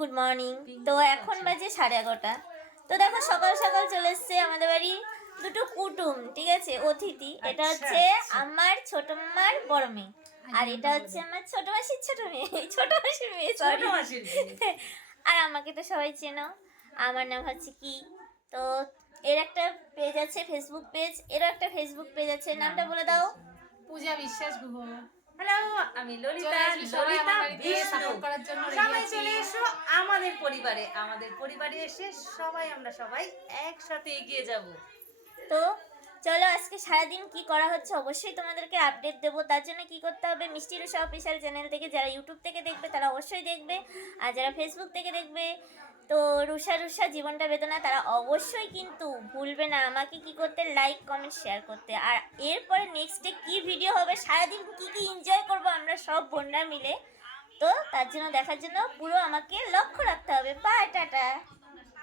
Good morning. তো এখন বাজে 11:30। তো দেখো সকাল সকাল চলে এসছে আমাদের বাড়ি দুটো কুটুম, ঠিক আছে, অতিথি। এটা হচ্ছে আমার ছোট মামার বড় মেয়ে, আর এটা হচ্ছে আমার ছোট মাসির ছোট মেয়ে, ছোট মাসির মেয়ে, সরি। আর আমাকে তো সবাই চেনো, আমার নাম হচ্ছে কি। তো এর একটা পেজ আছে, ফেসবুক পেজ, এরও একটা ফেসবুক পেজ আছে। নামটা বলে দাও। পূজা বিশ্বাস গুহ। হ্যালো, আমি ললিতা। ললিতা বিষ্ণু। সবাই চলে এসো আমাদের পরিবারে এসে আমরা সবাই একসাথে এগিয়ে যাব। তো চলো আজকে সারাদিন কি করা হচ্ছে অবশ্যই তোমাদেরকে আপডেট দেবো। তার জন্য কি করতে হবে, মিষ্টি রুষা অফিসিয়াল চ্যানেল থেকে যারা ইউটিউব থেকে দেখবে তারা অবশ্যই দেখবে, আর যারা ফেসবুক থেকে দেখবে তো রুষা জীবনটা বেদনা তারা অবশ্যই কিন্তু ভুলবে না আমাকে কি করতে, লাইক কমেন্ট শেয়ার করতে। আর এরপরে নেক্সট ডে কী ভিডিও হবে, সারাদিন কি এনজয় করবো আমরা সব বোনরা মিলে, তো তার জন্য দেখার জন্য পুরো আমাকে লক্ষ্য রাখতে হবে। Bye, tata.